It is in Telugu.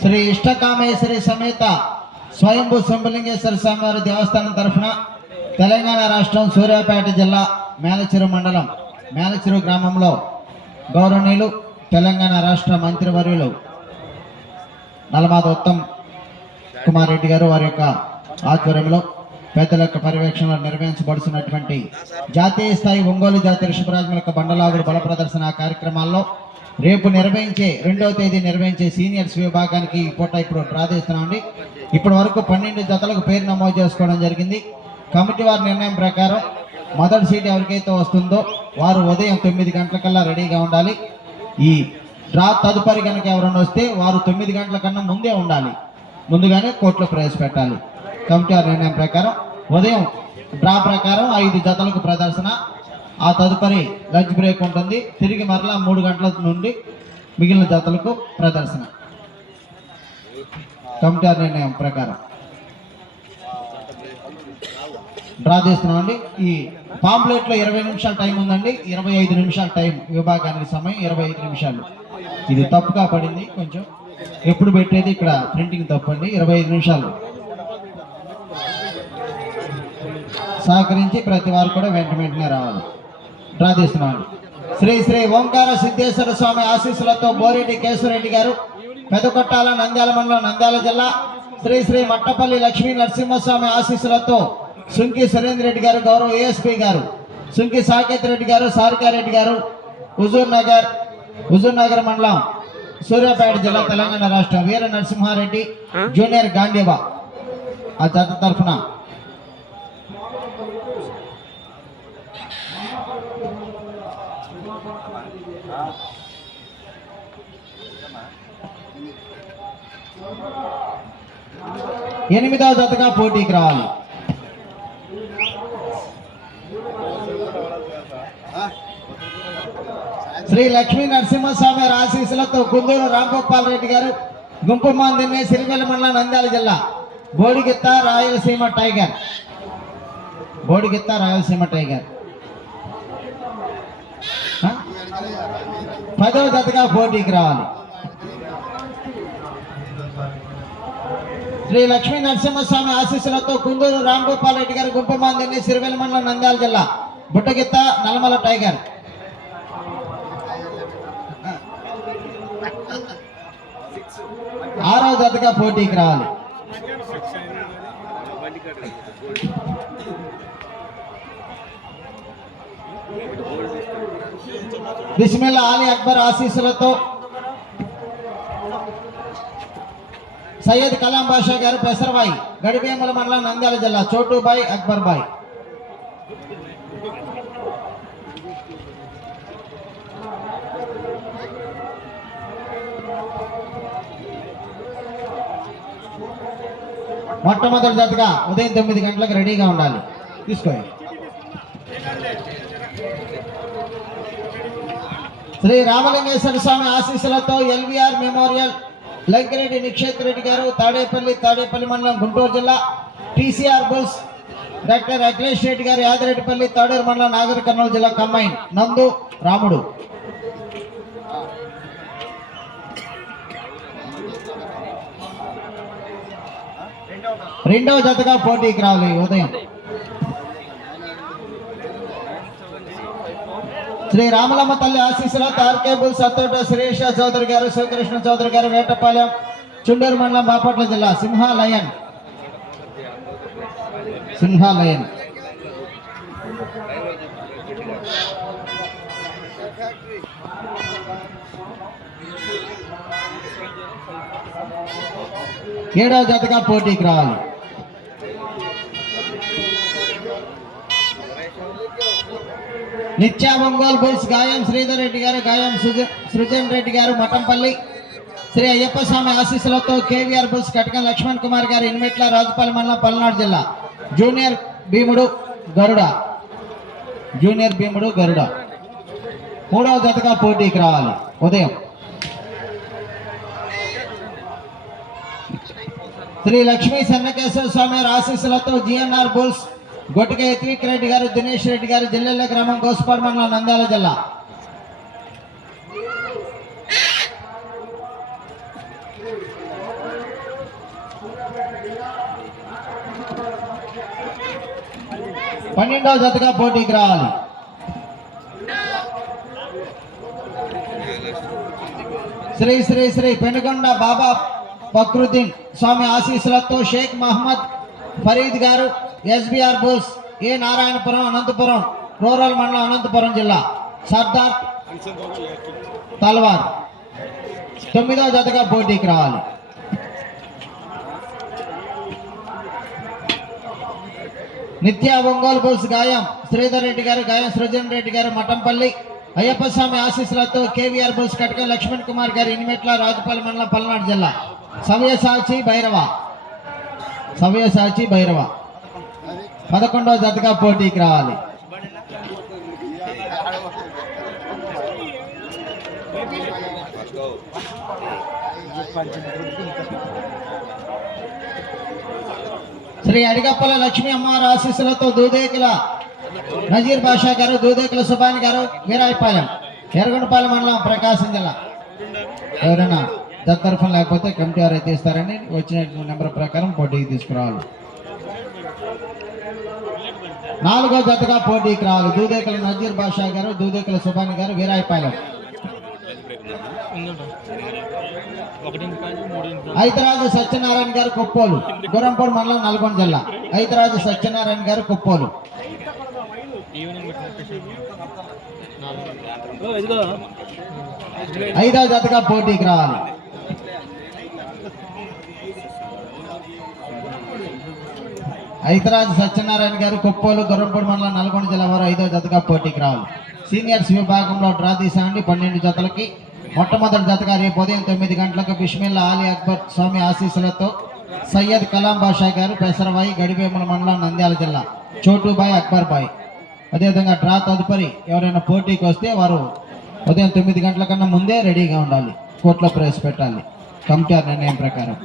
శ్రీ ఇష్టకామేశ్వరి సమేత స్వయంభూ శంభలింగేశ్వర స్వామివారి దేవస్థానం తరఫున తెలంగాణ రాష్ట్రం సూర్యాపేట జిల్లా మేలచెరు మండలం మేలచెరు గ్రామంలో గౌరవనీయులు తెలంగాణ రాష్ట్ర మంత్రివర్యులు నలమాద ఉత్తమ్ కుమార్ రెడ్డి గారు వారి యొక్క ఆధ్వర్యంలో పెద్దల యొక్క పర్యవేక్షణలో నిర్వహించబడుతున్నటువంటి జాతీయ స్థాయి ఒంగోలు జాతీయ ఋషభరాజుల యొక్క బండలాగుడు బల ప్రదర్శన కార్యక్రమాల్లో రేపు నిర్వహించే రెండవ తేదీ నిర్వహించే సీనియర్స్ విభాగానికి ఈ పూట ఇప్పుడు ప్రార్థిస్తున్నామండి. ఇప్పటి వరకు పన్నెండు జతలకు పేరు నమోదు చేసుకోవడం జరిగింది. కమిటీ వారి నిర్ణయం ప్రకారం మొదటి సీట్ ఎవరికైతే వస్తుందో వారు ఉదయం తొమ్మిది గంటలకల్లా రెడీగా ఉండాలి. ఈ డ్రా తదుపరి కనుక ఎవరైనా వస్తే వారు తొమ్మిది గంటల కన్నా ముందే ఉండాలి. ముందుగానే కోర్టులో ప్రవేశపెట్టాలి. కమిటీ వారి నిర్ణయం ప్రకారం ఉదయం డ్రా ప్రకారం ఐదు జతలకు ప్రదర్శన. ఆ తదుపరి లంచ్ బ్రేక్ ఉంటుంది. తిరిగి మరలా మూడు గంటల నుండి మిగిలిన జతలకు ప్రదర్శన. కమిటీ నిర్ణయం ప్రకారం. డ్రా చేస్తున్నామండి ఈ పాంప్లెట్లో ఇరవై నిమిషాల టైం ఉందండి. ఇరవై ఐదు నిమిషాల టైం విభాగానికి సమయం ఇరవై ఐదు నిమిషాలు. ఇది తప్పుగా పడింది. కొంచెం ఎప్పుడు పెట్టేది ఇక్కడ ప్రింటింగ్ తప్పండి ఇరవై ఐదు నిమిషాలు సహకరించి ప్రతి వారు కూడా వెంట వెంటనే రావాలి. చేస్తున్నామండి శ్రీ శ్రీ ఓంకార సిద్ధేశ్వర స్వామి ఆశీస్సులతో బోరెడ్డి కేశవరెడ్డి గారు పెదకొట్టాల నంద్యాల మండలం నంద్యాల జిల్లా శ్రీ శ్రీ మట్టపల్లి లక్ష్మీ నరసింహస్వామి ఆశీస్సులతో సుంకి సురేంద్ర రెడ్డి గారు గౌరవ ఏఎస్పీ గారు సుంకి సాకేత్ రెడ్డి గారు సారికారెడ్డి గారు హుజూర్ నగర్ హుజూర్ నగర్ మండలం సూర్యాపేట జిల్లా తెలంగాణ రాష్ట్రం వీర నరసింహారెడ్డి జూనియర్ గాంధీబా ఆ జత తరఫున ఎనిమిదవ జతగా పోటీకి రావాలి. శ్రీ లక్ష్మీ నరసింహస్వామి వారి ఆశీస్సులతో కుందూరు రాంగోపాల్ రెడ్డి గారు గుంపు మందిని సిరివెల్లి మండలం నంద్యాల జిల్లా బోడిగిత్త రాయలసీమ టైగర్. బోడిగిత్త రాయలసీమ టైగర్ ఆ? పదవ జతగా పోటీకి రావాలి. శ్రీ లక్ష్మీ నరసింహస్వామి ఆశీస్సులతో కుందూరు రామ్గోపాల్ రెడ్డి గారు గుంపు మందిని సిరివెల్లి మండలం నంద్యాల జిల్లా బుట్టగిత్త నల్లమల టైగర్. ఆరవ జతగా పోటీకి రావాలి. బిస్మిల్లా అలీ అక్బర్ ఆశీస్సులతో సయ్యద్ కలాం బాషా గారు పెసరబాయి గడివేమల మండలం నంద్యాల జిల్లా చోటుబాయ్ అక్బర్ బాయ్. మొట్టమొదటి జతగా ఉదయం తొమ్మిది గంటలకు రెడీగా ఉండాలి. తీసుకోండి. శ్రీ రామలింగేశ్వర స్వామి ఆశీస్సులతో ఎల్విఆర్ మెమోరియల్ లంకిరెడ్డి నిక్షేత్ రెడ్డి గారు తాడేపల్లి తాడేపల్లి మండలం గుంటూరు జిల్లా TCR bulls doctor Akhilesh Reddy గారు యాదిరెడ్డిపల్లి తాడూరు మండలం నాగర్ కర్నూలు జిల్లా కంబైన్ నందు రాముడు. రెండవ జతగా పోటీకి రావాలి ఉదయం. శ్రీ రామలమ్మ తల్లి ఆశీస్సులో తార్కేబుల్ సత్తోట శ్రీష చౌదరి గారు శ్రీకృష్ణ చౌదరి గారు వేటపాలెం చుండూరు మండలం బాపట్ల జిల్లా సింహాలయన్. సింహాలయన్. ఏడవ జతగా పోటీకి రావాలి. నిత్యా ఒంగోలు బుల్స్ గాయం శ్రీధర్ రెడ్డి గారు గాయం సృజన్ రెడ్డి గారు మఠంపల్లి శ్రీ అయ్యప్ప స్వామి ఆశీస్సులతో కేవీఆర్ బుల్స్ కటకం లక్ష్మణ్ కుమార్ గారు ఇన్మెట్ల రాజుపాలెం మండలం పల్నాడు జిల్లా. జూనియర్ భీముడు గరుడ. జూనియర్ భీముడు గరుడ. మూడవ జతగా పోటీకి రావాలి. ఉదయం. శ్రీ లక్ష్మీ సన్నకేశ్వర స్వామి ఆశీస్సులతో జిఎన్ఆర్ బుల్స్ గొట్టిక యత్విక్ రెడ్డి గారు దినేష్ రెడ్డి గారు జిల్లెల్ల గ్రామం గోసుపాడు మండలం నంద్యాల జిల్లా. పన్నెండవ జతగా పోటీకి రావాలి. శ్రీ శ్రీ శ్రీ పెనుగొండ బాబా ఫక్రుద్దీన్ స్వామి ఆశీస్సులతో షేక్ మహమ్మద్ ఫరీద్ గారు ఎస్బిఆర్ బోస్ ఏ నారాయణపురం అనంతపురం రూరల్ మండలం అనంతపురం జిల్లా. సర్దార్ తల్వార్ తొమ్మిదవ జతగా పోటీకి రావాలి. నిత్య ఒంగోలు బోస్ గాయం శ్రీధర్ రెడ్డి గారు గాయం సృజన్ రెడ్డి గారు మఠంపల్లి అయ్యప్ప స్వామి ఆశీస్సులతో కేవీఆర్ బోస్ కటక లక్ష్మణ్ కుమార్ గారు ఇనిమెట్ల రాజుపాలెం మండలం పల్నాడు జిల్లా. సవ్యసాచి భైరవ. సవ్యసాచి భైరవ. పదకొండవ జతగా పోటీకి రావాలి. శ్రీ అడిగప్పల లక్ష్మీ అమ్మవారి ఆశీస్సులతో దూదేకుల నజీర్ బాషా గారు దూదేకుల సుబాని గారు వీరాయపాలెం ఎర్రగొండపాలెం మండలం ప్రకాశం జిల్లా. ఎవరైనా దత్తరఫం లేకపోతే కమిటీ వారు అయితే ఇస్తారని వచ్చిన నెంబర్ ప్రకారం పోటీకి తీసుకురావాలి. నాలుగో జతగా పోటీకి రావాలి. దూదేకల నజీర్ బాషా గారు దూదేకల సుబాని గారు వీరాయపాలెం ఐతరాజు సత్యనారాయణ గారు కొప్పోలు. గురంపూడి మండలం నల్గొండ జిల్లా. ఐతరాజు సత్యనారాయణ గారు కొప్పోలు. ఐదో జతగా పోటీకి రావాలి. ఐతరాజ్ సత్యనారాయణ గారు కొప్పోలు గొర్రంపూడి మండలం నల్గొండ జిల్లా వారు ఐదో జతగా పోటీకి రావాలి. సీనియర్స్ విభాగంలో డ్రా తీసామండి పన్నెండు జతలకి. మొట్టమొదటి జతగా రేపు ఉదయం తొమ్మిది గంటలకు బిష్మిల్లా ఆలీ అక్బర్ స్వామి ఆశీస్సులతో సయ్యద్ కలాం బాషా గారు పెసరబాయి గడివేముల మండలం నంద్యాల జిల్లా. చోటుబాయ్ అక్బర్ బాయ్. అదేవిధంగా డ్రా తదుపరి ఎవరైనా పోటీకి వస్తే వారు ఉదయం తొమ్మిది గంటల కన్నా ముందే రెడీగా ఉండాలి. కోర్టులో ప్రవేశపెట్టాలి. కమిటీ నిర్ణయం ప్రకారం.